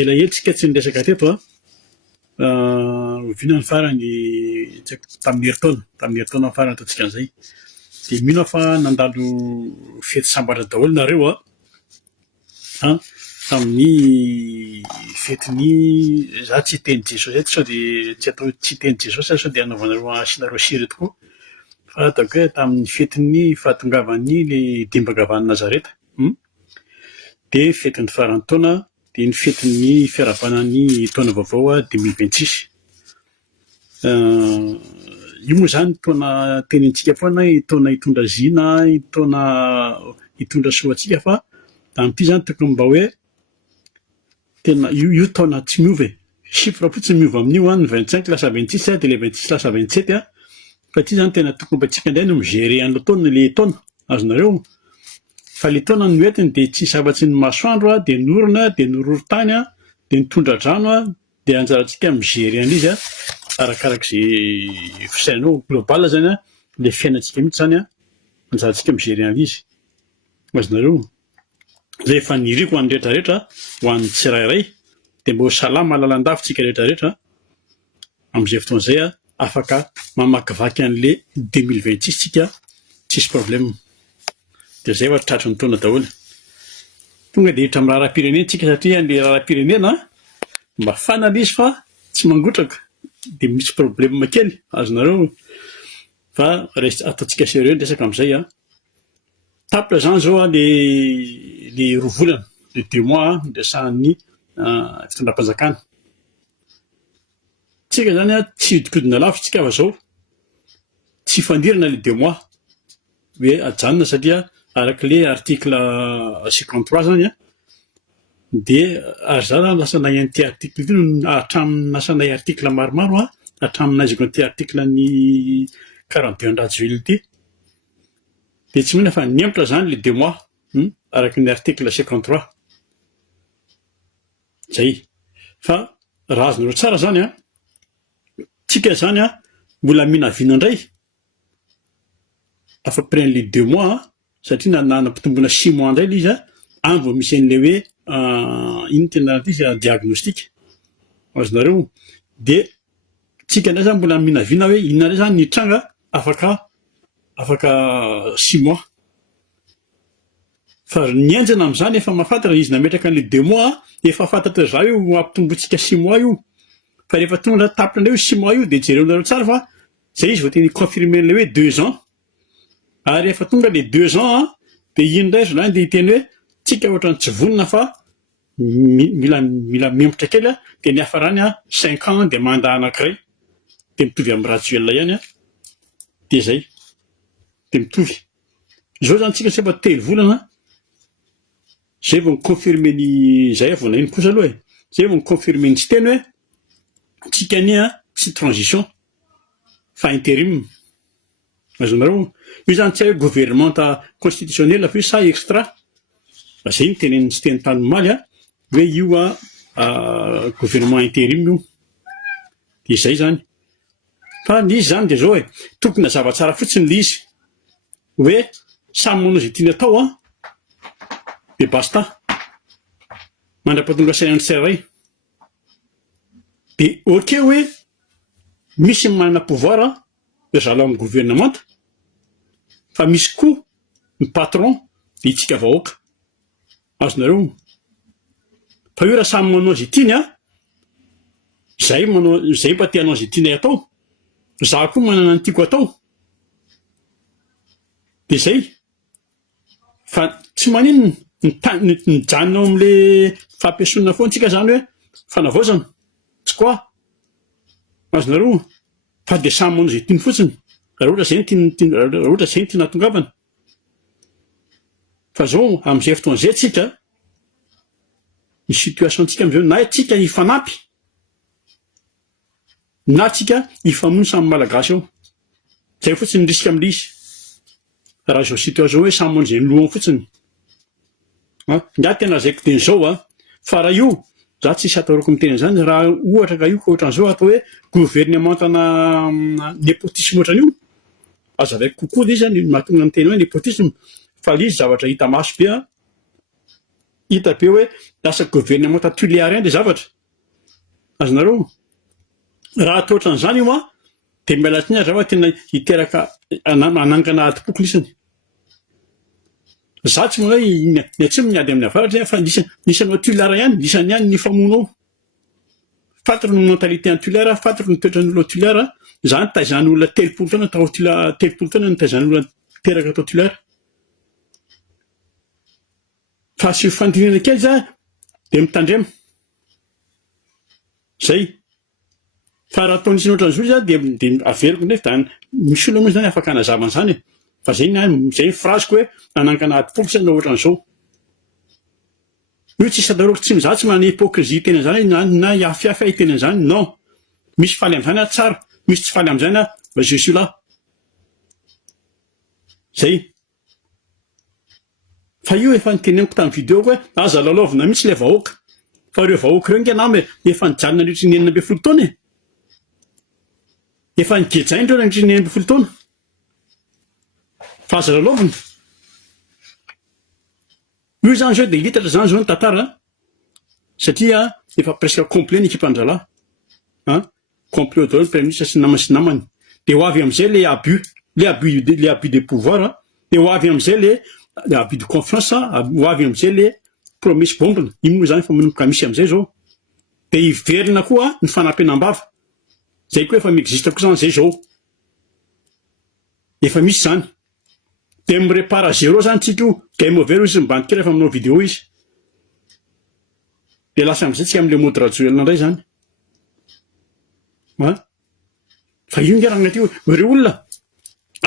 elaetsika tsy niresaka teto vinany farany tamin'ny herintaona farany ataontsika an'izay de mino fa nandalo fety sambatra daholo nareo tamin'ny fetiny za tsy teny jesosy eto sao de tsy atao tsy teny jesosy sao de anaovanareo asianareo siry tokoa fa ataoko hoe tamin'ny fetiny fahatongavan'ny le dimbangavany nazareta de fetin'ny farany taona de ny fetin'ny fiarabanany taona vaovao 2026 io moa zany taona tenentsika foana taona hitondra zina taona hitondra soatsika fa amin'ity zany tokony mba hoe tena io taona tsy miova chiffre fotsiny miova amin'io ny 25 lasa 26 de le 26 lasa 27 fa ty zany tena tokony mba tsika indray no migérer an'le taona le taona azonareo fa le taona ny hoetiny de tsy sabatsy ny masoandro de norona de nororo-tany de nitondra-drano de anjarantsika migérer an'izy arakarak'izay fisainao global zany le fiainantsika mihitsy zany anjarantsika migérer an'izy azonareo zay efa niriko ho an'ny rehetrarehetra ho an'ny tsirairay de mba ho salama lalandavitsika rehetrarehetra amin'izay fotoana zay afaka mamakivaky an'le 2026 tsika tsisy problème de zay fa tratry ny taona daholo tonga de hitra amin'ny raharam-pirenentsika satria an'le raharam-pirenena mba fanana izy fa tsy mangotraka de misy problème kely azonareo fa ataontsika sérieux ny resaka amin'izay tapitra zany zao le roa volana le 2 mois ndrasan'ny fitondram-panjakana tsika zany tsy hodikodina lavitra tsika fa zao tsy fandirana le 2 mois hoe ajanona satria arak'le article 53 zany de ary zany lasanay an'ity article ity hatramin'ny nasanay article maromaro hatramin'ny aizako an'ity article ny 42 andratsyvily ity de tsy mihina fa niempotra zany le 2 mois araky ny article 53 zay fa raha azonareo tsara zany tsika zany mbola minavina indray afaprès-le 2 mois satria nampitomboina 6 mois indray le izy vao misy an'le hoe ino tena ty diagnostic azonareo de tsika indray zany mbola minavina hoe inona indray zany nitranga afaka 6 mois fa nienjana amin'izany efa mahafantatra izy nametraka an'le 2 mois efa fantatra za io ampitombotsika 6 mois io fa rehefa tonga tapitra indray io 6 mois io de jereonareo tsara fa zay izy vao teny confirmer le hoe 2 ans ary efa tonga le 2 ans de ino indray zany de hiteny hoe tsika ohatrany tsy vonona fa mila mempotra kely de ny hafarany 5 ans de mandat anankiray de mitovy amin'ny ratuel ihany de zay de mitovy zao zany tsika sefa telo volana zay vao confirmer ny zay vao naino kosa aloha zay vao confirmer ny tsy teny hoe tsika ny tsy transition fa intérim azonareo io zany tsy hay hoe gouvernement constitutionnel fa io sa extra zay ny teneny tsy teny tany maly hoe io gouvernement intérim io de zay zany fa n'izy zany de zao tokony hazava tsara fotsiny le izy hoe samy manao zay tiany atao de basta mandra-pahatonga sainan'ny tsirairay de ok hoe misy manana pouvoir zala amin'ny gouvernement fa misy koa ny patron de itsika vahoaka azonareo fa io raha samy manao zay tiany zay mba te hanao zay tiany atao za koa manana ny tiako atao de zay fa tsy manino nijanona amin'le fampiasona foana tsika zany hoe fanavaozana tsy koa azonareo fa de samy manao zay tiany fotsiny raha ohatra zay ny tiana hatongavana fa zao amin'izay fotoana zay tsika ny situation tsika am'izao na tsika hifanampy na tsika hifamono samy malagasy ao zay fotsiny risika amin'le izy raha zao situation hoe samy manao zay nylohany fotsiny nga tena zaiko teny zao fa raha io za tsisy ataroko miteny zany raha ohatra ka io ohatran'izao atao hoe gouvernementana népotisme ohatran'io azavaiko kokoa le izy mahatonga ny teny hoe népotisme fa le izy zavatra hita maso be hita be hoe lasa gouvernement tatuliary le zavatra. Azonareo raha atao ohatran'izany io dia mialatsiny azy raha tena hiteraka anangana adi-poko isany. Za tsy hoe ny atsimo miady amin'ny avaratra fa nisanao tulara ihany, nisany ihany ny famonao. Fantatro ny mentalité ny tulara, fantatro ny toetran'olona tulara, zany taizany olona 30 taona tao 30 taona taizany olona teraka tao tulara. Fa sy fandrinana kely za dia mitandrema. Zay. Fa raha ataony sy ohatran'izao za dia averiko nefa misy olona moa zany afaka hanazavana izany. Fa zay ny phraseko hoe nanangana adi-poko zany na ohatran'izao. Io tsy sadaroko tsy mizaha tsy manana hypocrisie tena zany na hiafiafy tena zany. Non. Misy faly amin'izany tsara, misy tsy faly amin'izany je suis là. Zay. Fa io efa niteneniko tamin'ny vidéo hoe aza lalaovina mihitsy ilay vahoaka. Fa ireo vahoaka ireo nge efa nijanona nandritra ny 9 taona e. Efa nigejaina ireo nandritra ny 9 taona. Fa aza lalaovina. Io zany zao dia hitatra zany zao ny tantara. Satria efa presque complet ny équipe-an-dralahy. Complet daholo ny premier ministre sy namany. Dia ho avy amin'izay le abus de pouvoir, dia ho avy amin'izay le abus de confiance, ho avy amin'izay le promesse bombina. Iny moa zany efa manomboka misy amin'izay zao. Dia hiverina koa ny fanampenam-bava. Zay koa efa miexiste koa zany zay zao. Efa misy zany. Dia mirepara zéro zany tsika io. Game over izy mibandika rehefa aminao vidéo izy. Dia lasa amin'izay tsika amin'ilay mody radioelina indray zany. Fa io nge raha agnaty io. Ireo olona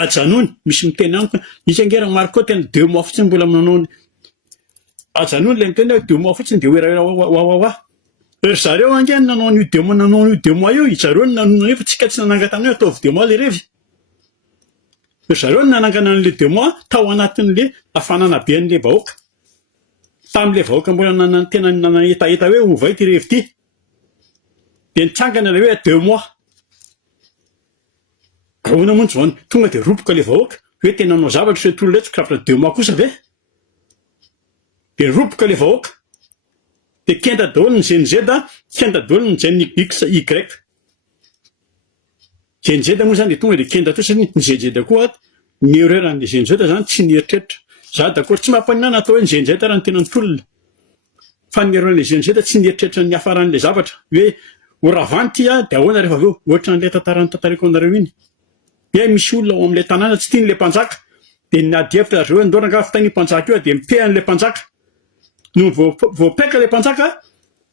ajanony, misy miteny amiko, isy nge raha mariko tena 2 mois fotsiny mbola manao ajanony ilay miteny hoe 2 mois fotsiny dia hoe ry zareo ange nanao an'io 2 mois io, zareo ny nanona io fa tsika tsy nanangana io ataovy 2 mois le revy. Ry zareo ny nanangana an'ilay 2 mois tao anatin'ilay hafanana be an'ilay vahoaka. Tamin'ilay vahoaka mbola tena nanetaeta hoe ovay ty revy ty. Dia nitsangana ilay hoe 2 mois. Ahoana moa ny tonga dia roboka ilay vahoaka hoe tena nanao zavatra hoe tolona tsy kirafitra 2 mois kosa ve? Dia roboka ilay vahoaka. Dia kenda daholo ny GNZ, kenda daholo ny GNY. GNZ moa zany dia tonga dia kenda to satria ny GNZ koa ny erreur ny GNZ zany tsy nieritreritra. Za d'accord tsy mampaninana atao hoe ny GNZ raha ny tena nitolona. Fa ny erreur ny GNZ tsy nieritreritra ny hafaran'ilay zavatra. Hoe oravanty dia ahoana rehefa aveo ohatran'ilay tantarany tantariko anareo iny. Hoe misy olona ao amin'ilay tanàna tsy tian'ilay mpanjaka. Dia nady hevitra zareo hoe ndorana nga fitany mpanjaka io dia mipehany mpanjaka. No voapeka ilay mpanjaka,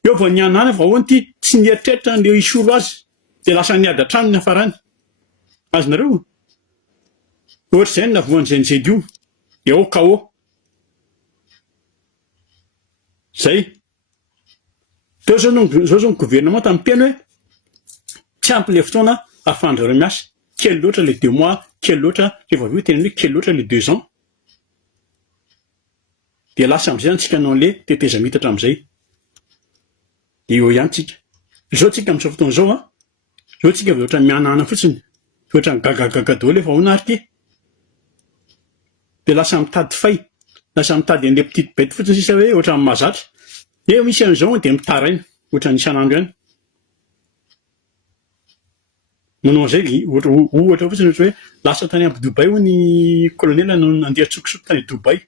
eo vao nianana fa ahoana ty tsy nieritreritra an'ilay isolo azy. Dia lasa niady hatrany ny hafarany. Azonareo? Ohatr'izay ny navoan'ny GNZ io. Dia ao KO. Zay. Teo zao ny gouvernement tamin'ny teny hoe tsy ampy ilay fotoana ahafahanjareo miasa. Quel loatra les 2 mois, quel loatra rehefa avy eo tena hoe quel loatra les 2 ans. Dia lasa amin'izay zany tsika nanao ilay teteza mitatra amin'izay. Dia eo ihany tsika. Izao tsika amin'izao fotoana izao izao tsika dia ohatran'ny mihanahana fotsiny. Ohatran'ny gagagaga daholo efa ahoana ary ty. Dia lasa mitady fay. Lasa mitady an'ilay petite bête fotsiny sisa hoe ohatran'ny mahazatra. Misy an'izao dia mitaraina ohatran'ny isan'andro ihany. Manao an'izay ohatra fotsiny hoe lasa tany amin'ny Dubai hoy ny kolonela nandeha tsokosoko tany Dubai.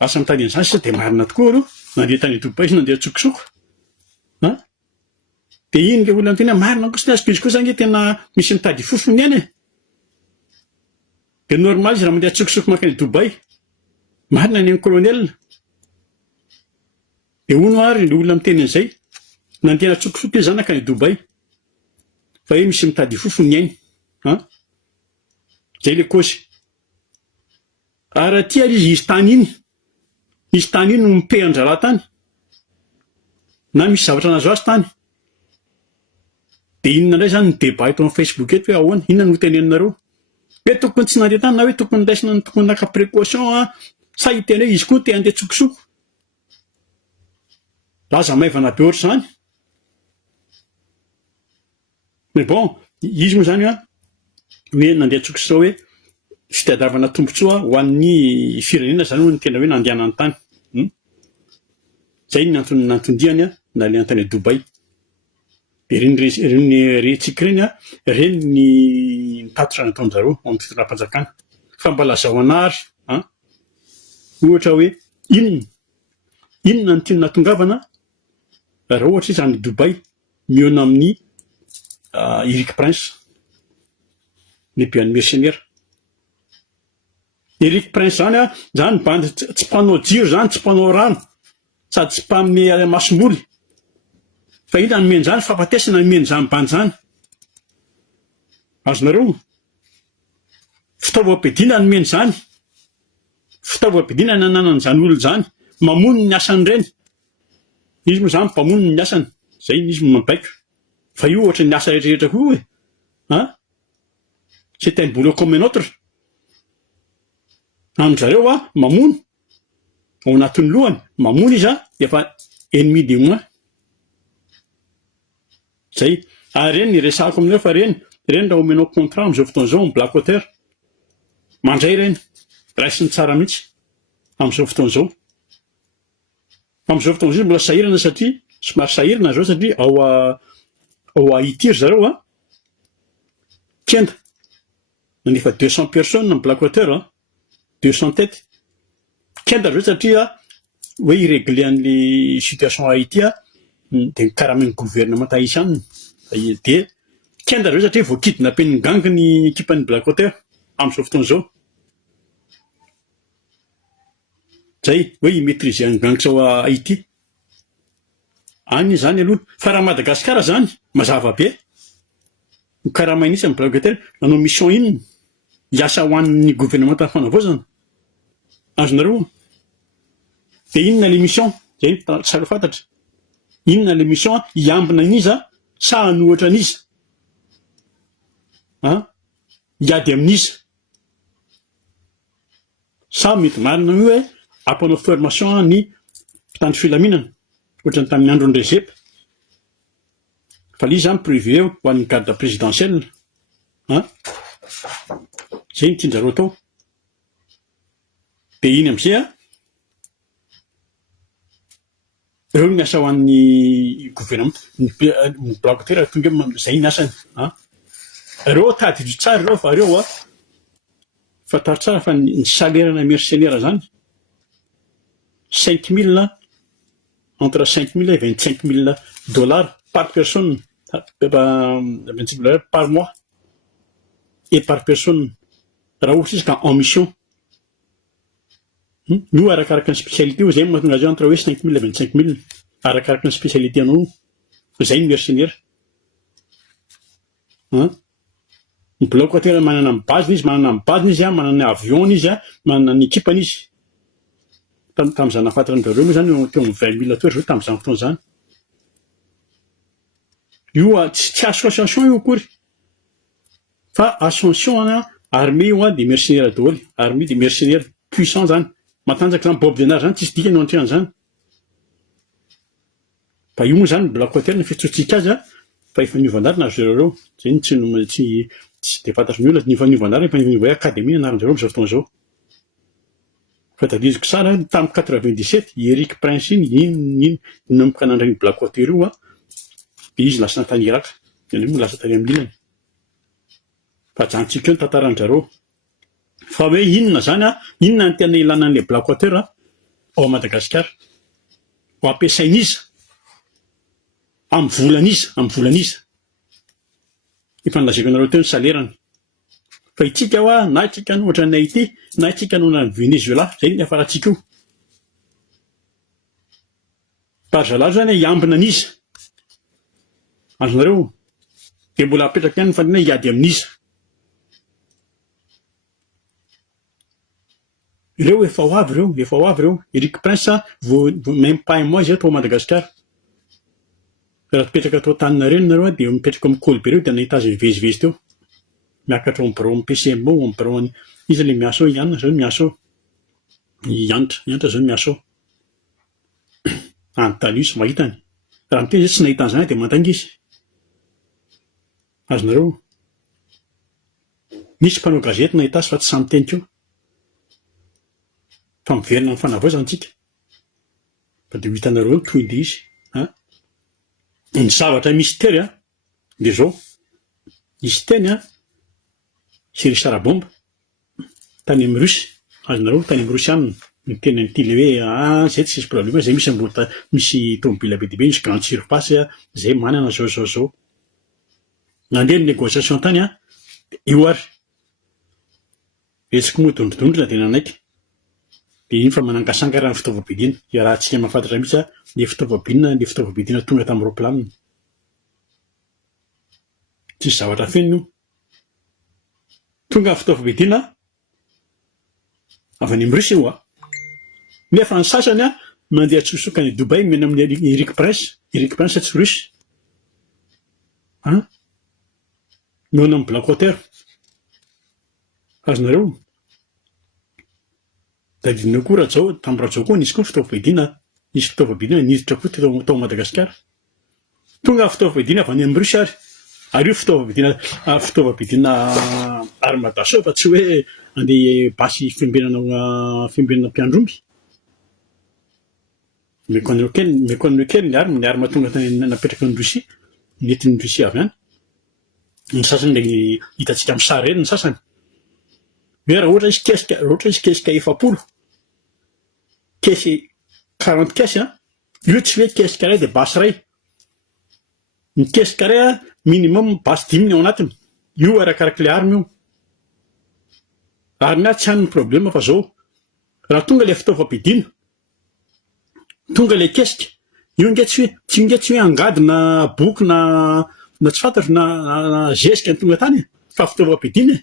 Lasa mitady an'izany sisa dia marina tokoa aloha. Nandeha tany Dubai sy nandeha tsokosoko. Dia iny ilay olona tena marina kosa azy izy koa zany tena misy mitady fofony eny e. Dia normal izy raha mandeha tsokosoko makany Dubai. Marina ny kolonela. Dia hono ary ny olona miteny an'izay. Nandeha tsokosoko izy zany akany Dubai. Fa hoe misy mitady fofony eny. Zay le kôsy. Ary aty ary izy tany iny. Izy tany iny no mipehan-dralahy tany. Na misy zavatra nazo azy tany. Dia inona indray zany ny débat eto amin'ny Facebook eto hoe ahoana, inona no teneninareo? Hoe tokony tsy nandeha tany na hoe tokony raisina tokony naka précaution sa hiteny hoe izy koa te handeha tsokosoko. Laza maivana be ohatr' izany. Mais bon, izy moa zany hoe nandeha tsokosoko hoe fitadiavana tombotsoa ho an'ny firenena zany hoy ny tena hoe nandehanany tany. Zay nantondiany naleha tany Dubai. Reny retsika reny reny ny mitatotra nataony zareo amin'ny fitondram-panjakana. Fa mba lazahoana ary ohatra hoe inona ny tiany natongavana raha ohatra izy any Dubai mihaona amin'ny Eric Prince, lehibe any mercenaire. Eric Prince zany bandy tsy mpanao jiro zany, tsy mpanao rano, sady tsy mpame masomboly. Fa ina nomeny zany, fampatesana nomeny zany bandy zany. Azonareo? Fitaovam-piadiana nomeny zany. Fitaovam-piadiana nananany zany olona zany. Mamono ny asany reny. Izy moa zany mpamono ny asany. Zay izy mampaiko. Fa io ohatra ny asa rehetrarehetra koa hoe. C'est un boulot comme un autre. Amin'izareo mamono. Ao anatin'ny lohany, mamono izy efa ennemi de moi. Zay. Ary reny resahako aminareo fa reny raha omenao contrat amin'izao fotoan'izao amin'ny Blackwater. Mandray reny. Raisiny tsara mihitsy amin'izao fotoan'izao. Amin'izao fotoan'izao mbola sahirana satria somary sahirana zao satria ao Haïti ry zareo kenda. Nanefa 200 personnes amin'ny Blackwater 200 têtes. Kenda zao satria hoe irégler an'le situation Haïti dia karamen'ny gouvernement haïtien. Dia kenda zao satria voakidnapen'ny gang ny équipe-n'ny Blackwater amin'izao fotoan'izao. Zay hoe imaîtriser ny gang sao Haïti. Any zany aloha. Fa raha Madagasikara zany mazava be. Ny karamainisa amin'ny Blackwater nanao mission inona? Hiasa ho an'ny gouvernement tamin'ny fanavaozana. Azonareo? Dia inona le mission? Zay tsara fantatra. Inona le mission? Hiambina an'izy sa hanohatra an'izy? Hiady amin'izy? Sa mety marina hoe ampanao formation ny mpitandro filaminana ohatrany tamin'ny andron'ny Rezepa. Fa ilay zany privé ho an'ny garde présidentielle. Zay ny tianjareo atao. Dia iny amin'izay ireo ny asa ho an'ny gouvernement. Ny Blackwater tonga zay ny asany. Ireo tady tsara ireo fa ireo fataro tsara fa ny salaire-na mercenaire zany 5 000 entre 5 000 et 25 000 dollars par personne, $25 par mois et par personne raha ohatra izy ka en mission. Nous arakaraka ny spécialité zay mahatonga azy entre hoe 5 000 et 25 000 arakaraka ny spécialité anao. Zay ny mercenaire. Ny Blackwater manana ny base izy, manana ny avion izy, manana ny équipe izy. Tamin'izany nahafantaran'izareo moa zany teo amin'ny 20 000 toera zao tamin'izany fotoana zany. Io tsy association io akory. Fa association armée io des mercenaires daholo. Armée des mercenaires puissants zany. Matanjaka zany Bob Denard zany tsisy dikany antrehany zany. Fa io moa zany Blackwater ny fitsotsika azy fa efa niovandary na azo zareo. Zay tsy dia fantatry ny olona ny efa niovandary efa hoe akademia anaran'izareo amin'izao fotoan'izao. Fa tadidiko tsara tamin'ny 97 Eric Prince iny nanomboka nandray ny Blackwater io dia izy lasa tany Irak. Dia moa lasa tany amin'ny ilany. Fa janontsika eo ny tantaran'izareo. Fa hoe inona zany inona ny tena ilana an'ilay Blackwater ao Madagasikara. Ho ampiasain'izy amin'ny volan'izy. Efa nilazaiko anareo teo ny salerany. Fa itsika na itsika no ohatra ny Haïti na itsika no na Venezuela, zay ny afaratsika io. Fa zalahy zany hiambina an'izy. Azonareo? Dia mbola apetraka ihany ny fandriana hiady amin'izy. Ireo efa ho avy ireo. Eric Prince même pas un mois izy atao Madagasikara. Raha mipetraka atao Antananarivo nareo dia mipetraka amin'ny Colbert dia nahita azy mivezivezy teo. Miakatra amin'ny birao PCMO, amin'ny birao izy ilay miasa ao, Yann zao miasa ao. Yantra zao miasa ao. Anontany izy mahitany. Raha miteny izy tsy nahita an'izany dia mantainga izy. Azonareo? Misy mpanao gazety nahita azy fa tsy samy teny koa. Fa miverina amin'ny fanavaozana antsika. fa de hitanareo ny toy indray izy ny zavatra misy teny de zao izy teny Syrie Sarabomba tany amin'ny Russie azonareo tany amin'ny Russie any ny teny ny tily hoe zay tsy misy problème zay misy ambota misy tomobile be dia be misy grande surface zay manana zao nandeha ny négociation tany io ary etsika moa dondrodondrona de nanaiky de iny fa manangasanga raha ny fitaovam-pidina ia raha tsy mahafantatra mihitsy le fitaovam-pidina tonga tamin'ny roplanina tsisy zavatra feniny io tonga fitaovam-pidina avy any amin'ny Russie io nefa ny sasany mandeha tsosoka ny Dubai mena amin'ny Eric Prince tsy Russie noho amin'ny Blackwater azonareo dadinao koa raha zao tamin'ny raha zao koa nisy koa fitaovam-pidina niditra koa tao Madagasikara tonga fitaovam-pidina avy any amin'ny Russie ary io fitaovam-pidina arme d'assaut fa tsy hoe andeha basy fiembenana mpiandromby méconnu kely ny arme tonga tany napetraka ny Russie nentin'ny Russie avy any ny sasany le hitantsika amin'ny sary eny ny sasany hoe raha ohatra izy kesika 70 kesy 40 kesy io tsy hoe kesy carré de basy ray ny kesy carré minimum basy 10 ao anatiny io arakaraka le arme io ary tsy hany ny problème fa zao raha tonga le fitaovam-pidina tonga le kesika io nge tsy hoe angady na boky na tsy fantatro na zesika ny tonga tany fa fitaovam-pidina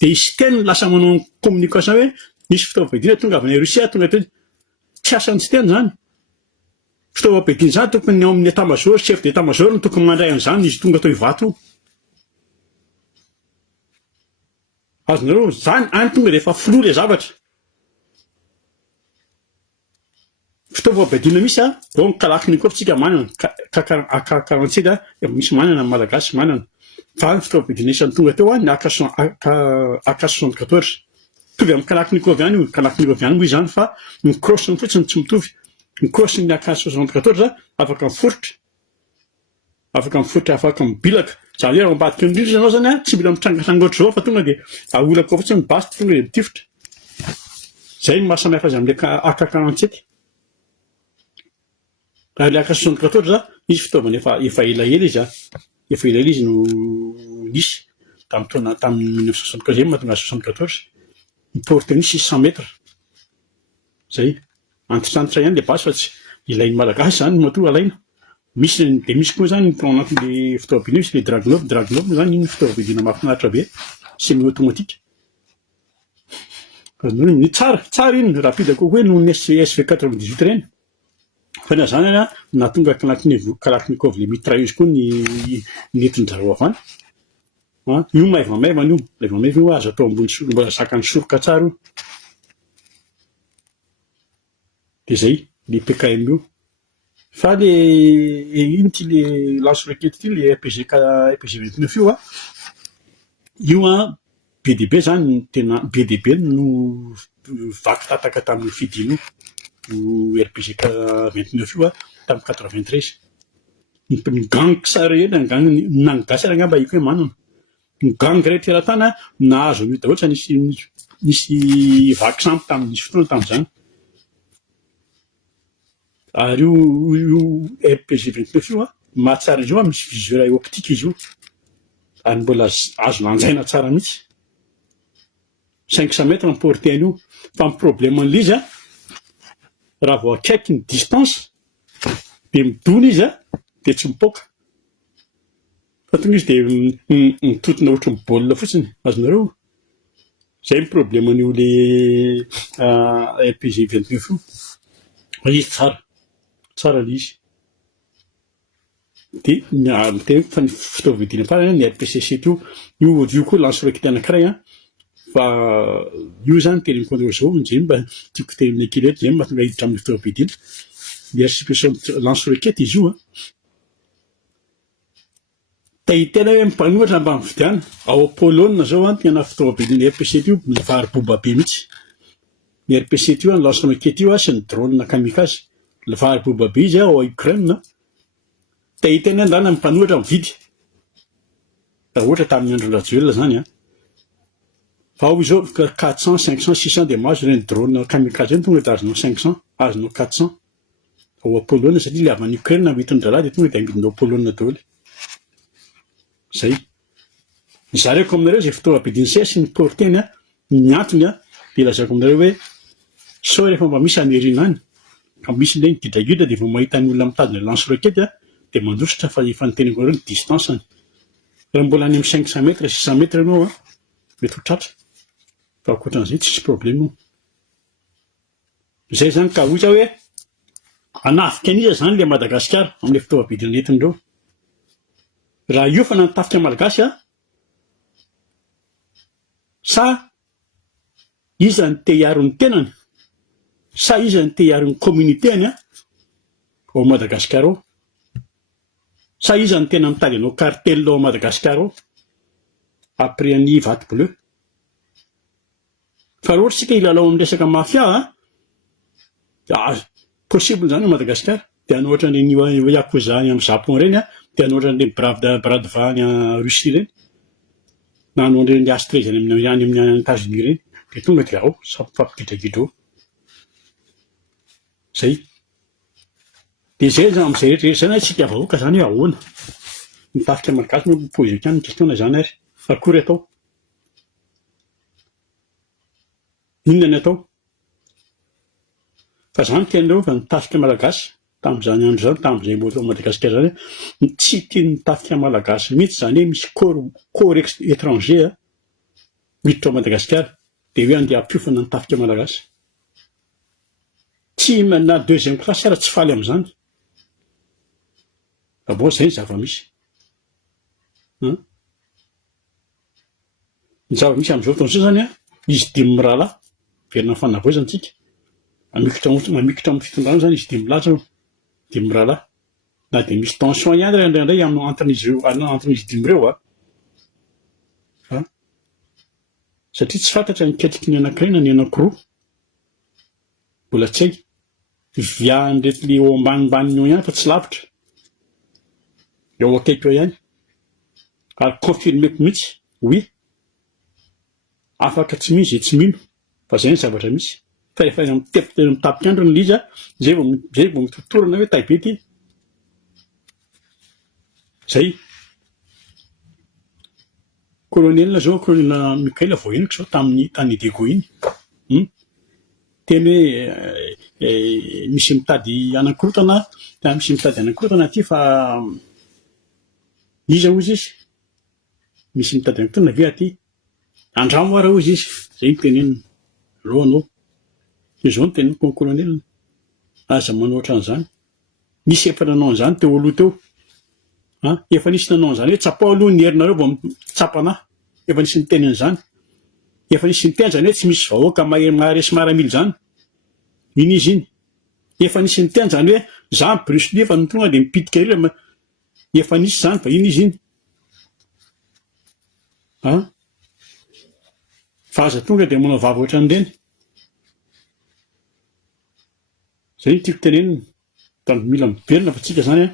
de izy teny lasa manao communication hoe misy fitaovam-pidina tonga avy any Russie tonga teny tsy asany tsy teny zany fitaovam-pidina zany tokony ao amin'ny état-major chef d'état-major ny tokony mandray an'izany izy tonga tao Ivato azonareo zany any tonga rehefa flou le zavatra fitaovam-pidina misy ao ny kalaknikov tsika manana AK-47 misy manana malagasy manana fa ny fitaovam-pidina isan'ny tonga teo ny AK-74 tovy amin'ny kalaknikov ihany io kalaknikov ihany moa izany fa ny crosse fotsiny tsy mitovy ny crosse ny AK-74 afaka miforitra afaka mibilaka zany hoe ambadika ny rindrina anao zany tsy mila mitrangatranga ohatry zao fa tonga de aolaka fotsiny ny basy tonga de mitifitra zay ny mahasamihafa azy amin'le AK-47 ary le AK-74 izy fitaovana efa ela izy no nisy tamin'ny 1975 mahatonga 74 ny porteny 600 mètres zay antitrantitra ihany le basy fa tsy ilain'ny malagasy zany matoa alaina misy koa zany tao anatin'le fitaovam-pidina misy le Dragunov zany iny fitaovam-pidina mahafinaritra be semi automatique ny tsara iny rapide kokoa noho ny SV98 reny fa na zany natonga Kalaknikov le mitrailleuse koa ny nentin zareo avy any io maivamaivana io azo atao ambony mbola zakany soroka tsara io de zay le PKM io fa le iny ty le lance-roquette ty le RPG 29 io be dia be zany tena be dia be no vaky tataka tamin'ny fidina io RPG 29 io tamin'ny 93 ny gang tsara ela ny gang nangasy ary angamba iko hoe manana ny gang rehetra eran-tany nahazo an'io daholo sa nisy vaky sampy tamin'nisy fotoana tamin'izany ary io RPG 29 io mahatsara izy io misy viseur optique izy io ary mbola azo lanjaina tsara mihitsy 500 mètres ny portée io fa ny problème an'ilay izy raha vao akaiky ny distance de midona izy de tsy mipoaka fa tonga izy de mitotona ohatry ny baolina fotsiny azonareo zay ny problème an'io le RPG 29 io fa izy tsara le izy de miteny fa ny fitaovam-pidina farany ny RPC 7 io koa lance-roquette anankiray fa io zany teny mikondro zao nje mba tiako teniny kely eto zay mahatonga hiditra amin'ny fitaovam-pidina le RPC lance-roquette izy io tahitena hoe mipanohatra mba mividiana ao Pologne zao tena fitaovam-pidina RPC io mivary boba be mihitsy ny RPC io lance-roquette io sy ny drone kamikaze le vary-bobabe izy ao Ukraine te hitany andana mpanohitra mividy raha ohatra tamin'ny andro Rajoelina zany fa ao izao 400 500 600 de mahazo reny drone kamikaze reny tonga de azonao 500 azonao 400 ao Pologne satria le avy any Ukraine mitondra zalahy de tonga de amidinao Pologne daholo zay zareko aminareo zay fitaovam-pidiana sy ny porteny ny antony de lazako aminareo hoe sao rehefa mba misy amerina any ka misy le gidragidra de vao mahita ny olona mitadina lance roquette de mandositra fa efa niteniko reo ny distance any raha mbola any amin'ny 500 mètres 600 mètres ianao mety ho tratra fa ankoatran'izay tsisy problème zay zany ka ohatra hoe anafika an'iza zany le Madagasikara amin'le fitaovam-pidiana nentin'ireo raha io fa nanotafika malagasy sa iza ny te hiaro ny tenany sa iza ny te hiaro ny communauté-any ao Madagasikara ao sa iza ny tena mitady anao cartel ao Madagasikara ao après any vato bleu fa raha ohatra sika ilalao amin'ny resaka mafia possible zany ao Madagasikara de anao ohatran'ireny Yakuza any amin'ny Japon reny de anao ohatran'ireny Bradva any Russie reny na anao an'ireny Astre zany amin'ny États-Unis reny de tonga de ao fampigidragidra ao zay de zay zany amin'izay rehetra zany tsika vahoaka zany hoe ahoana mitafika malagasy no posé any question zany ary akory atao inona ny atao fa zany tianareo fa nitafika malagasy tamin'izany andro zany tamin'izay mbola Madagasikara zany tsy tia nitafika malagasy mihitsy zany hoe misy corps étranger miditra ao Madagasikara de hoe andeha ampiofana nitafika malagasy tsy na deuxième classe ara tsy faly amin'izany bon zay ny zava-misy ny zava-misy amin'izao fotoana zany izy dimy mirahalahy verina fanavoazana tsika mamikitra amin'ny fitondrana zany izy dimy lahy zao dimy mirahalahy na de misy tension ihany indray amin'ny anton'izy dimy reo satria tsy fantatra niketriky ny anankiray na ny anankiroa mbola tsy hay viahan'irety le eo ambanimbany eo ihany fa tsy lavitra eo akaiky eo ihany ary confirmeko mihitsy oui afaka tsy mino zay tsy mino fa zay ny zavatra misy fa rehefa mitapika andro ny liza zay vao mitotorana hoe taille be ty zay colonel zao colonel Mikael vao henoko zao tamin'ny tany Dego iny teny hoe misy mitady anankirotana misy mitady anankirotana ty fa iza ozy izy misy mitady anankirotana ve aty andramo ara ozy izy zay ny teneniny ro anao io zao ny teneniko ny colonel aza manao ohatran'izany nisy efa nanao an'izany teo aloha teo efa nisy nanao an'izany hoe tsapao aloha ny herinareo vao mitsapanahy efa nisy ny tenen'izany efa nisy ny tenjany hoe tsy misy vahoaka maharesy maramily zany iny izy iny efa nisy ny tenjany hoe za Bruce Lee efa tonga de mipitika ireo efa nisy zany fa iny izy iny fa aza tonga de manao vava ohatran'ireny zay ny tiako tenenina da mila miverina fa tsika zany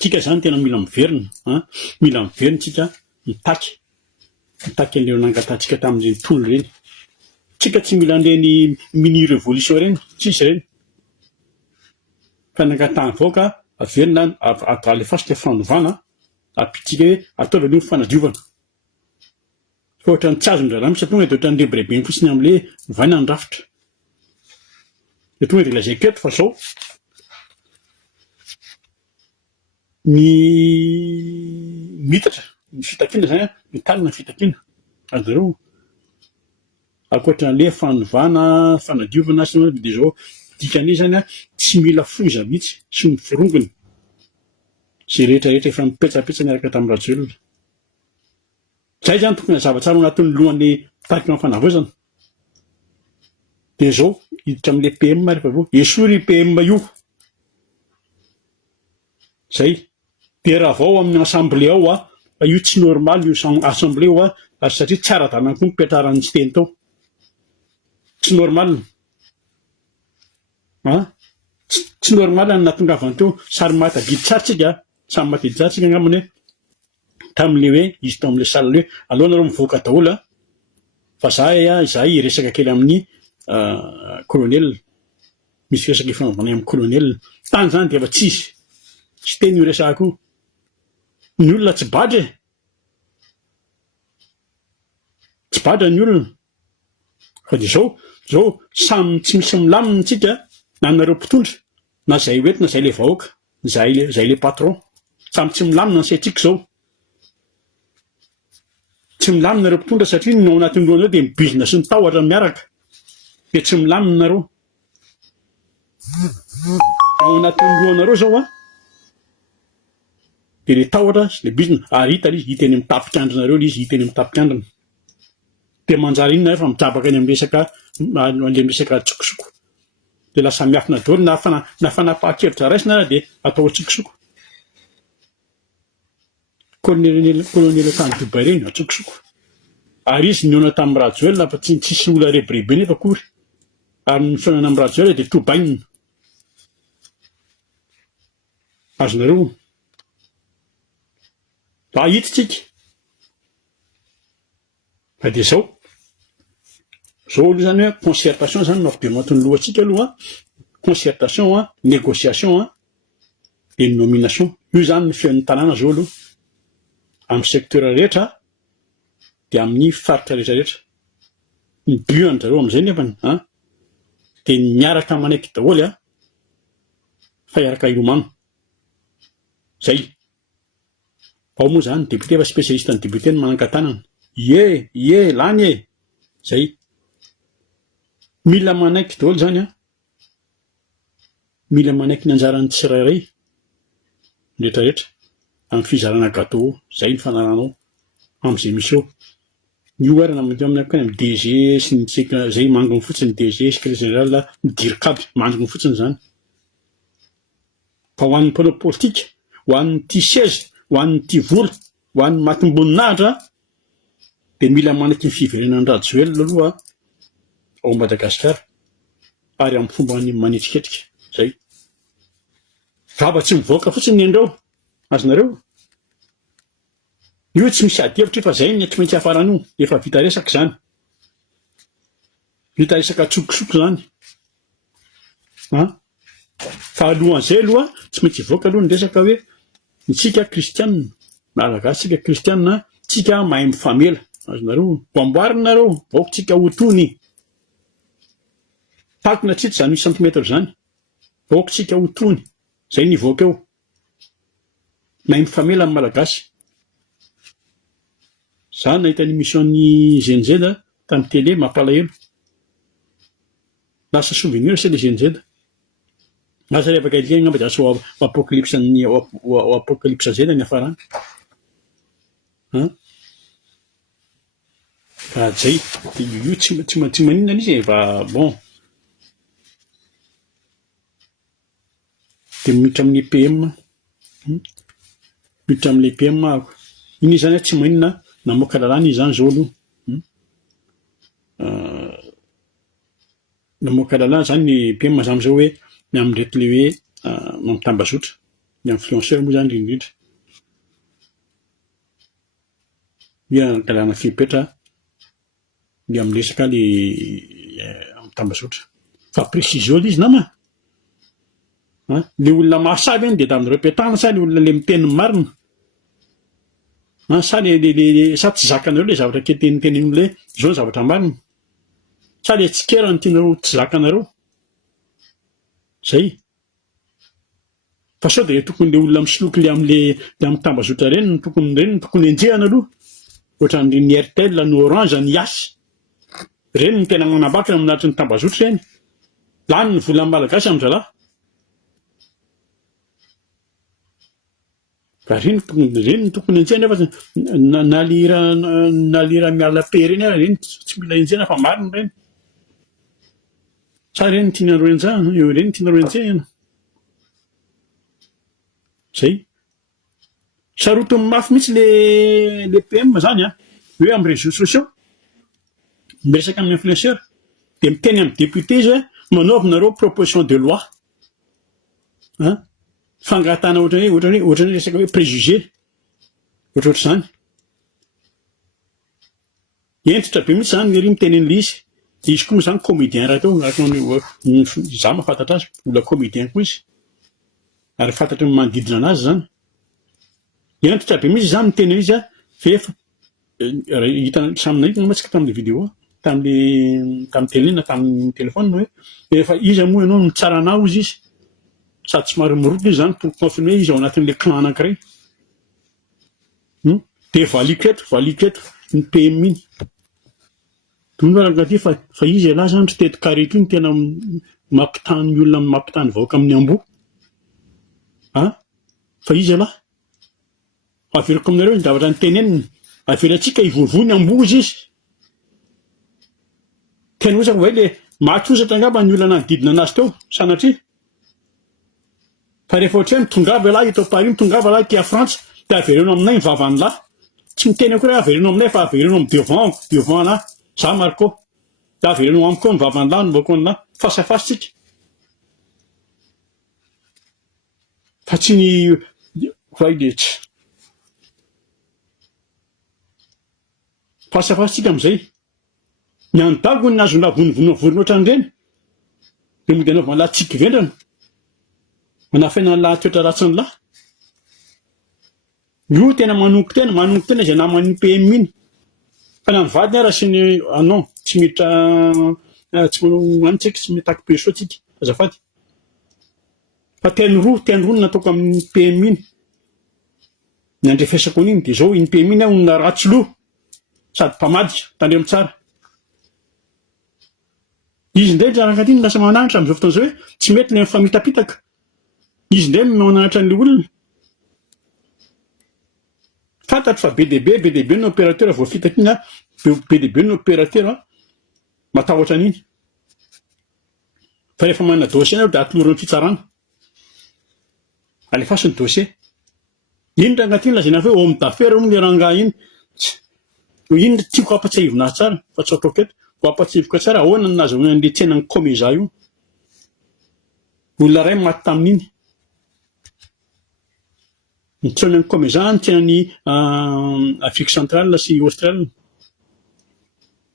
tsika zany tena mila miverina mila miverina tsika mitaky an'ireo nangatantsika tamin'ireny tolo reny tsika tsy mila an'ireny mini révolution reny tsisy reny fa nangatahany vaoka averina alefasika fanovana apitsika hoe ataovy an'io fanadiovana fa ohatran'ny tsy azo ny raharaha misy tonga de ohatran'ny rebrebeny fotsiny amin'le vaina ny rafitra de tonga de lazay keto fa zao ny mitatra ny fitakiana zany ny talina fitakiana azareo ankoatran'le fanovana fanadiovana sy de zao dikany zany tsy mila foza mihitsy sy miforongony zay rehetrarehetra efa mipetsapetsa miaraka tamin'ny Rajoelina zay zany tokony zavatsara anatin'ny lohan'le tarika amin'ny fanavozana de zao hiditra amin'le PM rehefa vao esory PM io zay de raha vao amin'ny assemblée ao fa io tsy normal io assemblée ao satria tsy ara-dalàna koa mipetrarany tsy teny tao tsy normal tsy normal ny natongavany teo sary matadidy tsaritsika samy matedy tsaritsika ngamany hoe tamin'le hoe izy tao amin'le salle hoe aloha nareo mivoaka daholo fa zahay resaka kely amin'ny colonel misy resaka ifanaovana amin'ny colonel tany zany dia efa tsisy tsy teny io resako ny olona tsy badra ny olona fa dia zao samy tsy misy milamina tsika na nareo mpitondra na zay hoentina zay le vahoaka zay le patron samy tsy milamina ny saitsika zao tsy milamina nareo mpitondra satria ny ao anatin'ny lohana ao dia mibizina sy ny tahotra miaraka dia tsy milamina nareo ao anatin'ny lohanareo zao dia le tahotra sy le bizina ary hita eny amin'ny tapikandrinareo le izy hita eny amin'ny tapikandrina dia manjary iny na efa mitabaka any amin'ny resaka tsokosoko dia lasa miafina daholo na fanapahan-kevitra raisina dia atao tsokosoko colonel Kanduba reny atsokosoko ary izy niona tamin'ny Rajoel fa tsisy olona rebrebe nefa akory ary ny fiainana amin'ny Rajoel dia tobainina azonareo hitatsika fa dia zao aloha zany hoe concertation zany no be matin'ny lohantsika aloha concertation négociation dia nomination io zany ny fiain'ny tanàna zao aloha amin'ny secteur rehetra dia amin'ny faritra rehetrarehetra ny but zareo amin'izay nefany dia miaraka manaiky daholo fa hiaraka hilomano zay ao moa zany député fa spécialiste ny député ny manankatanana lany zay mila manaiky daholo zany mila manaiky ny anjaran'ny tsirairay rehetrarehetra amin'ny fizarana gâteau zay ny fanaranao amin'izay misy eo io ary namanteo amin'ny DG sy ny zay mangony fotsiny DG secrétaire général midirikaby mandrony fotsiny zany fa ho an'ny mpanao politika ho an'ny tia siège ho an'ny tia vola ho an'ny matim-boninahitra dia mila manaiky ny fiverenan'ny Rajoel aloha ao Madagasikara ary amin'ny fomba ny manetriketrika zay vava tsy mivoaka fotsiny ny endrao azonareo io tsy misy adihevitra fa zay ny tsy maintsy hafaran'io efa vita resaka zany vita resaka tsokosoko zany fa alohan'izay aloha tsy maintsy hivoaka aloha ny resaka hoe tsika kristianina malagasy tsika kristianina tsika mahay mifamela azonareo voamboarinareo vaoko tsika hotony takona tsito zany 8 cm zany vaoko tsika hotony zay nivoaka eo mahay mifamela amin'ny malagasy zany nahita ny émission-ny GNZ tamin'ny télé mampalahelo lasa souvenir c'est le GNZ lasa afaka ilay ngamba dia so apocalypse ny apocalypse Z ny afarany fa zay io tsy maninona izy fa bon dia miditra amin'ny PM miditra amin'ny PM ako iny zany tsy maninona namoaka lalàna izy zany zao aloha namoaka lalàna zany ny PM zany zao hoe ny amin'irety le hoe mampitambazotra ny influenceur moa zany indrindra ia lalàna fipetra ny amin'ny resaka le mitambazotra fa précision izy nama le olona mahasavy any dia tamin'ny repétana sa le olona le miteny marina sa le sa tsy zakanareo le zavatra keteniteniny le zao ny zavatra marina sa le tsikera ny tianareo tsy zakanareo zay fa sao dia tokony le olona misoloky le amin'ny tambazotra reny ny tokony enjehana aloha ohatran'ny RTL ny Orange ny Yas reny ny tena manambakana aminatry ny tambazotra reny lany ny volan'ny malagasy amin'ny zalahy ka reny ny tokony enjehana nefa nalira miala pe reny ary reny tsy mila enjehana fa marina reny sa reny tianareo reny tianareo enjehana zay sarotiny mafy mihitsy le PM zany hoe amin'ny réseaux sociaux miresaka amin'ny influenceur dia miteny amin'ny député izy hoe manaovy nareo proposition de loi fangatana ohatrany resaka hoe préjugé ohatr'izany entitra be mihitsy zany ery mitenen'le izy koa moa zany comédien raha teo za mahafantatra azy olona comédien koa izy ary fantatry ny manodidina anazy zany entitra be mihitsy zany miteny izy fa efa hita samina hitana matsika tamin'le vidéo tamin'ny télé na tamin'ny téléphone hoe efa izy moa ianao mitsara anao izy sady somary mirotona izy zany pour confirmer izy ao anatin'le clan anankiray de valiko eto ny PM iny donaraty fa izy ala zany tety karety iny tena mampitany olona mampitany vahoaka amin'ny ambo fa izy ala averiko aminareo ny zavatra ny teneniny averatsika ivovony ambozy izy tena osaka hoe le mahatrosatra angamba ny olona nanodidina anazy teo sanatria fa rehefa ohatrany tongava lahy ito Paris tongava lahy ty à France de avereno aminay ny vavany lahy tsy miteny akory avereno aminay fa avereno amin'ny devant lahy za Marco de avereno amiko ny vavany lahy ny vako lahy face à face tsika fa tsy ny vaidetsy face à face tsika am'izay ny andago ny azona vonivonivorono ohatran'ireny de mody anaovana lahy tsiky vendrana manafaina ny lahy toetra ratsy ny lahy io tena manonko tena izay naman'ny PM iny fa na ny vadiny ara sy ny non tsy miditra tsy antsika tsy mitaky perso tsika azafady fa teny roa nataoko amin'ny PM iny ny andrefesako an'iny de zao iny PM iny na ratsy loha sady mpamadika tandremo tsara izy ndray rarakatiny lasa mananatra am'izao fotoana zao hoe tsy mety le mifamitapitaka izy ndray mananatra an'le olona fantatry fa be deaibe ny opérateur voafitaka iny be deaibe ny opérateur matahotra an'iny fa rehefa manana dossier de atoloran'ny fitsarana alefaso ny dossier iny rangatiny lazana hoe homme d'affaires moa le rangahy iny iny tiako apatsahivina tsara fa tsy atao keto ho apatsivoka tsara ahoana ny nazahoana an'le tsenan'ny comeza io olona ray maty tamin'iny nitsony ny comeza ny tsenan'ny Afrique centrale sy Australie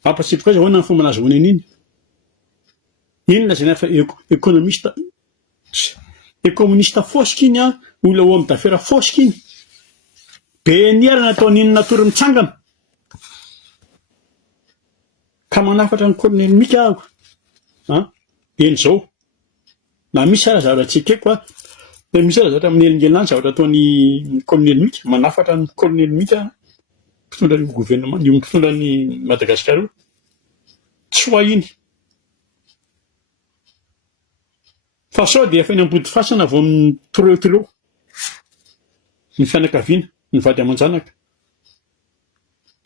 apatsivoka azy ahoana ny fomba nazahoana an'iny iny lazana fa économiste fosika iny olona homme d'affaires fosika iny BNR nataon'iny natory mitsangana ka manafatra ny colonel Mika ahako en'izao na misy ara zavatra tsy ekeko de misy ara zavatra minelingelina zavatra ataon'ny colonel Mika manafatra ny colonel Mika mpitondra ny gouvernement io mpitondra ny Madagasikara io tsy ho iny fa sao de efa eny ambody fasana vao mitoreo ny fianakaviana ny vady aman-janaka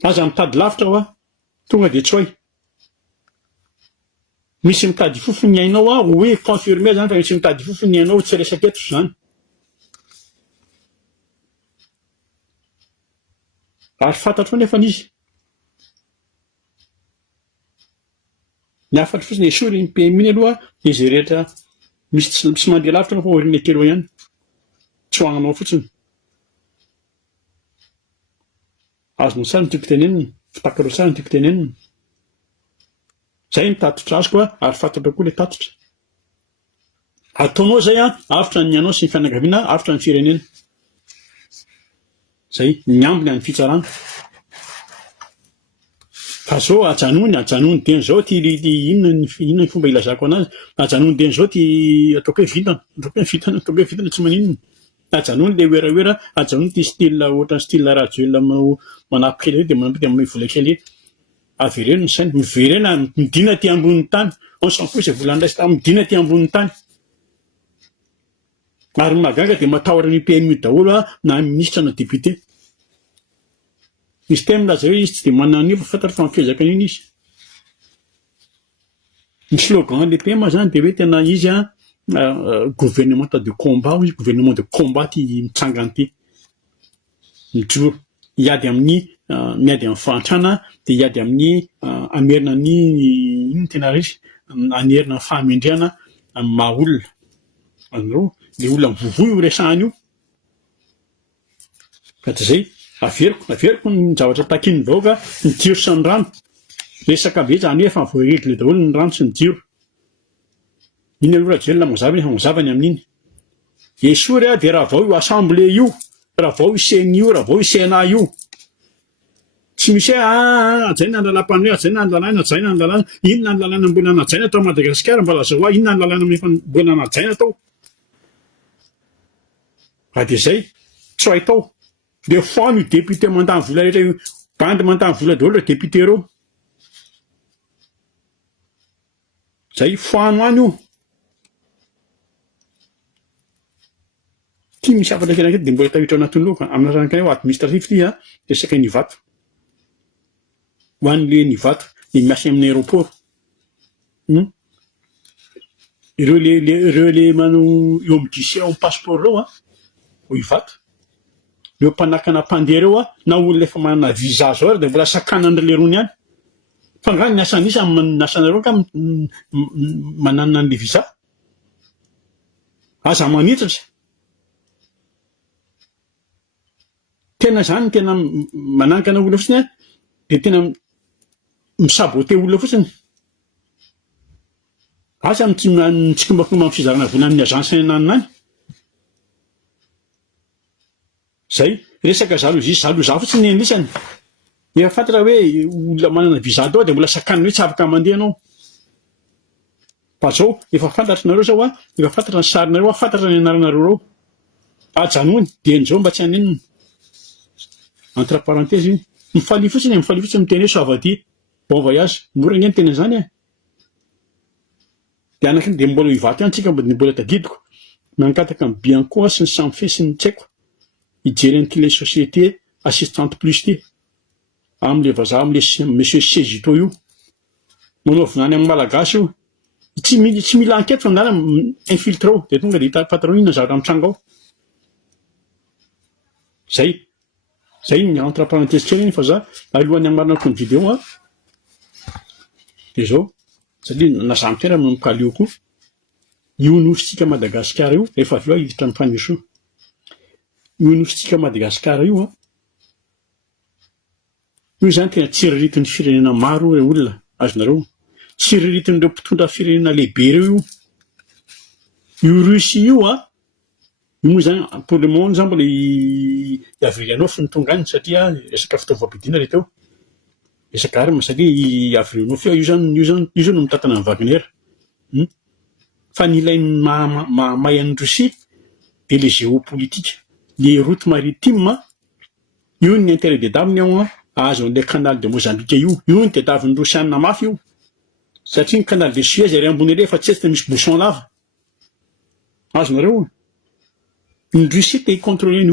aza mitady lavitra ho tonga de tsy hoay misy mitady fofony ainao hoe confirmer zany fa misy mitady fofony ainao tsy resaka eto zany ary fantatro nefa izy ny afatra fotsiny esory ny PM iny aloha izy rehetra misy tsy mandeha lavitra fa orina kely ihany tsy hoagnanao fotsiny azonao tsara ny tiako tenenina fitakaro tsara ny tiako tenenina zay ny tatitra azoko ary fantatra koa le tatitra ataonao zay afitra ny anao sy ny fianakaviana afitra ny firenena zay miambina ny fitsarana fa zao ajanony deny zao ty inona ny fomba ilazako anazy ajanony deny zao ty ataoko hoe vitana tsy maninona ajanony le oeraoera ajanony ty style ohatrany style radio manapikely de manao vola kely avereno ny sainy miverena midina ty ambonin'ny tany on s'en fout izay volan'ray sy midina ty ambonin'ny tany ary magaga de matahotra ny PMU daholo na ministre na député izy tena milaza hoe izy tsy de manana an'io fa fantatra fa mifezaka an'iny izy ny slogan le PM zany de hoe tena izy gouvernement de combat izy gouvernement de combat ty mitsangana ty mijoro miady amin'ny fahantrana de hiady amin'ny amerina ny ino tena resy anerina fahamendrehana amin'ny maha olona andro le olona mivovoy io resahany io ka zay averiko ny zavatra takiny vahoaka ny jiro sy ny rano resaka be zany efa voarety le daholo ny rano sy ny jiro iny aloha raha jelona mazavany amin'iny esory a de raha vao io assemblé io raha vao iseny io raha vao isena io tsy misy ajaina ny lalam-panoe ajaina ny lalàna inona ny lalàna mbola najaina atao Madagasikara mba lazao a inona ny lalàna efa mbola najaina atao de zay tsy haitao de foano député mandany vola rehetra io bandy mandany vola daholo re député reo zay foano any io ty misy afatra kely de mbola tavitra anatiny loka amina ranakany ho administratif ty resaka ny vato ho an'le ny vato le miasa amin'ny aéroport ireo le manao eo amin'ny guichet ao passeport reo ho ivato reo mpanakana mpandeha reo na olona efa manana visa zao ary de mbola sakanany le rony any fa nga ny asan'isa amin'ny asanareo ka manana an'le visa aza manitsatra tena zany tena manankana olona fotsiny de tena misabote olona fotsiny asa mitsikombakomba amin'ny fizarana vola amin'ny agence nanany zay resaka zaloza fotsiny anisany efa fantatra hoe olona manana visa tao de mbola sakaniny hoe tsy afaka mandeha anao fa zao efa fantatra nareo zao efa fantatra ny sarinareo fantatra ny anaranareo reo ajanony dieny zao mba tsy hanenina entre parenthèse iny mifaly fotsiny miteny hoe soavaty bon voyage mora ngeny tena zany de anakiny de mbola hivato ihany tsika mbola tadidiko mankataka ny bianco sy ny samfe sy ny tsaiko hijery an'ty société assistante plus ty am'le vazaha am'le monsieur Sezito io manao vinany amin'ny malagasy io tsy mila enquête fa nana infiltré de tonga de hita patron ina zavatra mitranga ao zay ny entre parenthèse kely iny fa za alohan'ny amarinako ny vidéo de zao satria nazamy tena mikaly koa io nositsika Madagasikara io efa avy eo hiditra ny faniso io nositsika Madagasikara io io zany tena tsiriritin'ny firenena maro re olona azonareo tsiriritin'ireo mpitondra firenena lehibe reo io Russie io io moa zany pour le moment zany mbola Avrianov ny tonga any satria resaka fitaovam-pidina re teo resaka arma satria Avrianov io zany no mitantana ny Wagner fa ny ilainy mahay an'ny Russie de le géopolitique le route maritime io ny intérêt de daviny ao azo le canal de Mozambique io ny de davin'ny Rosianina mafy io satria ny canal de Suez ary ambony efa tsy esy misy bouchon lava azonareo ny Russie te contrôler ny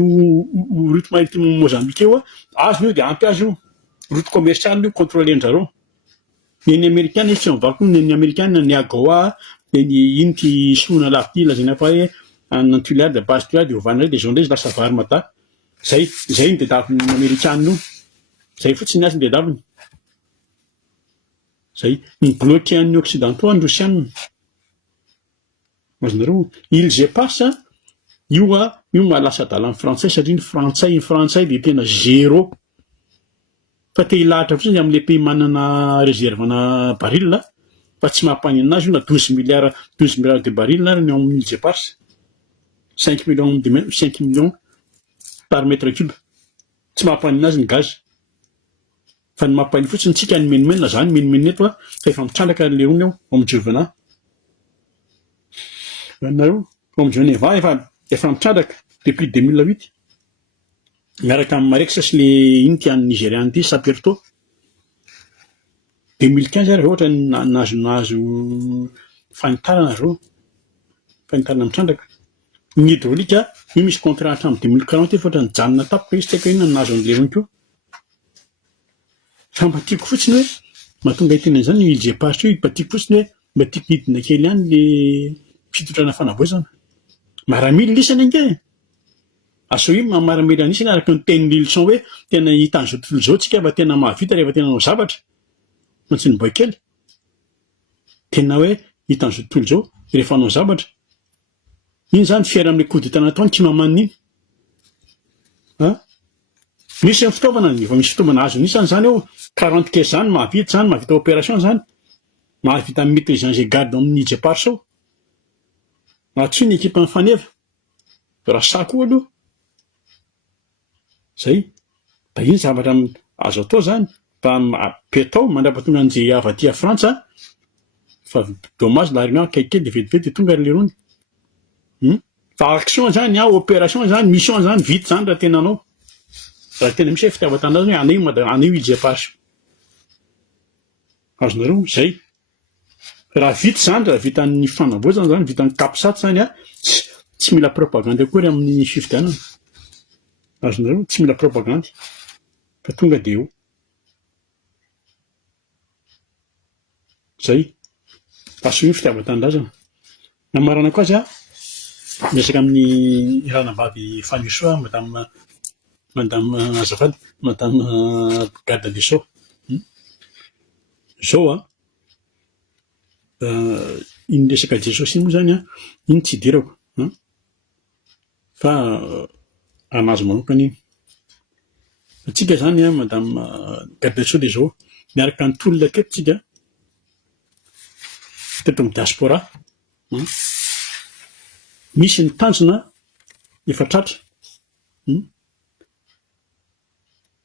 route maritime Mozambique io azo io de ampy azy io route commerciale io contrôler anjareo ny américaine tsy mivako ny américaine ny AGOA de ny inty souna lavity lazina fa hoe en antulaire de base tulaire de ovanare de zone lasa varmata zay ny de daviny américaine io zay fotsiny azy ny de daviny zay ny bloqué an'ny occidentaux ny Russianina azonareo ils epasse io malasa dala amin'ny frantsay satria ny frantsay de tena zéro fa te hilahatra fotsiny amin'le pays manana réserve-na baril fa tsy mahampany anazy io na 12 milliards de baril na ny amin'ny ils epasse 5 millions par mètre cube tsy mahampany anazy ny gaz fa ny mahampany fotsiny tsika ny menimenina zany menimenina eto fa efa mitrandraka le rony ao amijovana nareo amijovana efa mitrandraka depuis 2008 miaraka amin'ny Mareksa sy le iny ty an'ny Nigériany ty Saperto 2015 ary ohatra nazo fanitarana zao fanitarana mitrandraka ny hydraolika io misy contrat hatramin'ny 2040 fa ohatra ny janona tapoka izy tsy haiko inona nazo an'le rony keo fa mba tiako fotsiny hoe mahatonga hitena zany ils epasse io mba tiako fotsiny hoe mba tiako hidina kely ihany le fitodrana fanavoazana maramily lisana ange aso io maramily anisany araka ny tenin'ny leçon hoe tena hitan'izao tontolo zao tsika mba tena mahavita rehefa tena nao zavatra mantsy ny boy kely tena hoe hitan'izao tontolo zao rehefa nao zavatra iny zany fiara amin'ny coup d'état nataony tsy mamanina iny misy ny fitaovana efa misy fitaovana azo nisany zany eo 40 caisse zany mahavita opération zany mahavita mety zany zay garde amin'ny jeparso atsy ny équipe mifaneva raha sako aloha zay da iny zavatra azo atao zany mba petao mandrapatonga an'izay avy aty a Frantsa fa dommage la réunion kaiky de vetivety tonga le rony fa action zany opération zany mission zany vite zany raha tena anao raha tena misy fitiavatana zany aneo ijeparso azonareo zay raha vita zany raha vitan'ny fanamboazana zany vitan'ny kapisaty zany tsy mila propagande akory amin'ny fifidianana azonareo tsy mila propagande fa tonga de eo zay aso io fitiavatandrazana namarana koa azy miresaka amin'ny ranambavy fanisoa madame azafady madame garde des sceaux zao iny resaka jesosy iny moa zany iny tsy idirako fa anazy manokana iny atsika zany madame garde des sceaux de zao miaraka ny tolona teto amin'ny diaspora misy ny tanjona efa tratra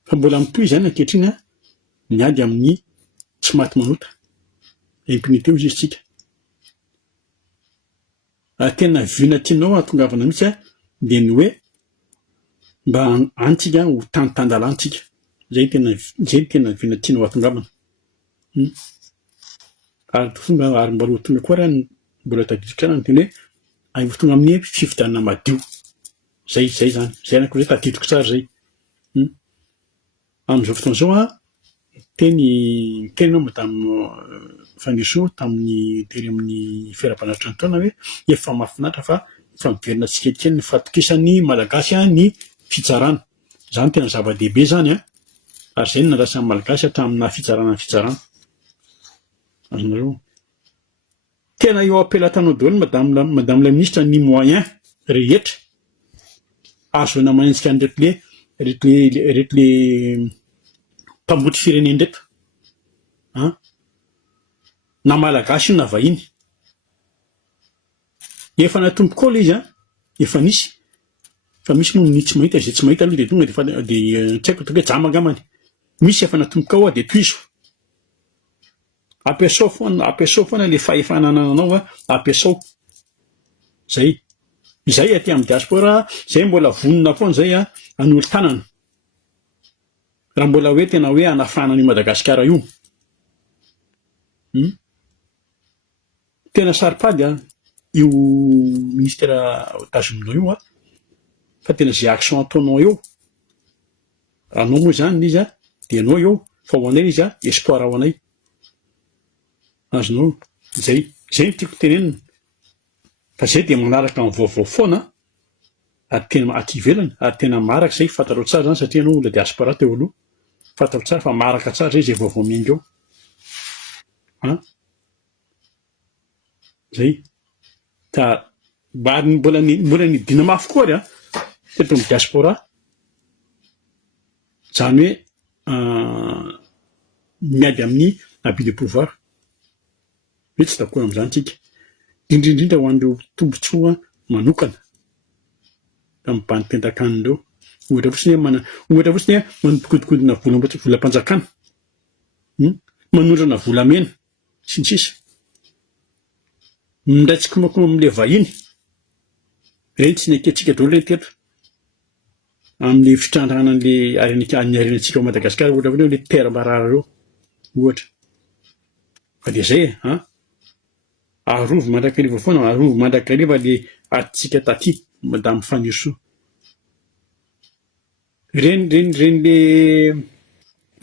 fa mbola mitoy zany ankehitriny miady amin'ny tsy maty manota impunité izy tsika tena vina tianao atongavana mihitsy de ny hoe mba antsika ho tantandalàntsika zay tena vina tianao atongavana ary mbola tonga koa raha mbola tadiditra ny teny hoe ay tonga amin'ny fifidianana madio zay zany anako zay tadidiko tsara zay amin'izao fotoana zao tenao madame Faniso tamin'ny tery amin'ny fiara-panaritra ny taona hoe efa mahafinaritra fa miverina tsikekely ny fatokisan'ny malagasy ny fitsarana zany tena zava-dehibe zany ary zay nandrasan'ny malagasy hatramina fitsarana azonareo tena eo apelatanao daholo madame la ministre ny moyen rehetra azoana manenjika an'ireto le mpamboty fireneny reto na malagasy io na vahiny efa natomboka eo le izy efa nisy fa misy moa ny tsy mahita zay tsy mahita aloha de tonga de tsy haiko tonga hoe jamangamany misy efa natomboka ao de toizo ampiasao foana le fahefanananao ampiasao zay aty amin'ny diaspora zay mbola vonona foana zay an'olo tanana raha mbola hoe tena hoe anafana ny Madagasikara io tena saripady io ministère tazominao io fa tena zay action ataonao eo anao moa zany izy de anao eo fa ho anay izy espoir ho anay azonao zay ny tiako tenenina fa zay de manaraka amin'ny vaovao foana ary tena aty ivelany ary tena maraka zay fantarao tsara zany satria anao la diaspora teo aloha fantarao tsara fa maraka tsara zay vaovao miainga eo zay ka mbola nidina mafy koa ary teto amin'ny diaspora zany hoe miady amin'ny abus de pouvoir hoe tsy d'accord amin'izany tsika indrindrindra ho an'ireo tombotsoa manokana amin'ny banimpendakanireo ohatra fotsiny hoe manodikodina volam-panjakana manondrana volamena sy ny sisa mindray tsy komakoma amin'le vahiny reny tsy neketsika daholo reny teto amin'ny fitrandrana an'le arenantsika ao Madagasikara ohatra fotsiny hoe le terre marara reo ohatra fa de zay arovo mandrakariva foana arovo mandrakariva le atsika taty madame Faniso reny le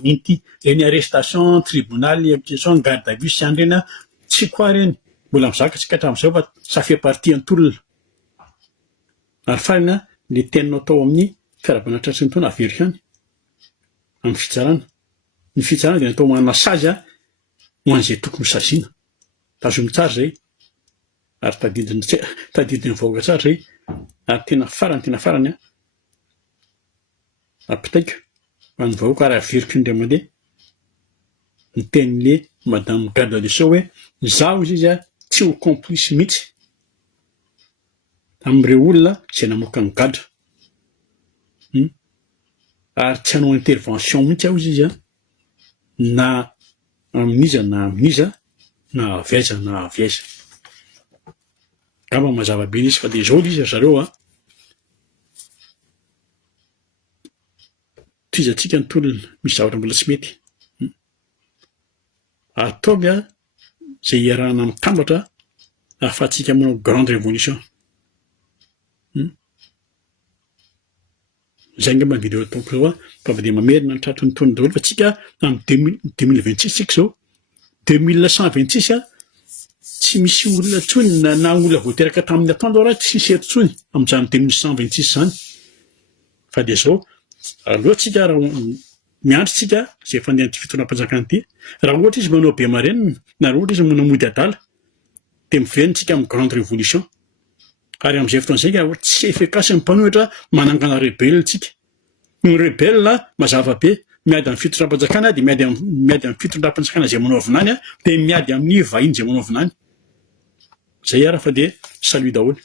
inty reny arrestation tribunal accusation garde à vue sy any reny tsy koa reny mbola mizaka tsika hatramin'izao fa ça fait partie antolona ary farina le teninao tao amin'ny fiarabanatratry ny taona averika any amin'ny fitsarana ny fitsarana de natao manana sazy ho an'izay tokony saziana tazomy tsara zay ary tadidiny vahoaka tsara zay ary tena farany apitaiko any vahoaka ary averiko indray mandeha ny tenin'le madame Garde des Sceaux hoe zaho izy a tsy ho complice mihitsy am'ireo olona zay namoaka ny gadra ary tsy hanao intervention mihitsy aho izy a na amin'iza na avaiza gamba mazava be izy fa de zao izy zareo toizatsika ny tolona misy zavatra mbola tsy mety ataovy zay iarahana mitambatra ahafahantsika manao grande révolution zay ngamba ny vidéo ataoko zao fa de mamerina ny tratry ny tony daholo fa tsika amin'ny 2026 tsika zao 2126 tsy misy olona tsony na olona voateraka tamin'ny atoandro raha tsy misy eto tsony amin'izany 2126 zany fa de zao alohatsika raha miandry tsika zay fandeha an'ity fitondram-panjakana ity raha ohatra izy manao be marenina na raha ohatra izy manamody adala de miverina tsika amin'ny grande révolution ary am'izay fotoana zay tsy efekasy ny mpanohitra manangana rebelle tsika ny rebelle mazava be miady amin'ny fitondram-panjakana de miady amin'ny fitondram-panjakana zay manao avinany de miady amin'ny vahiny zay manao avinany zay ara fa de salut daholo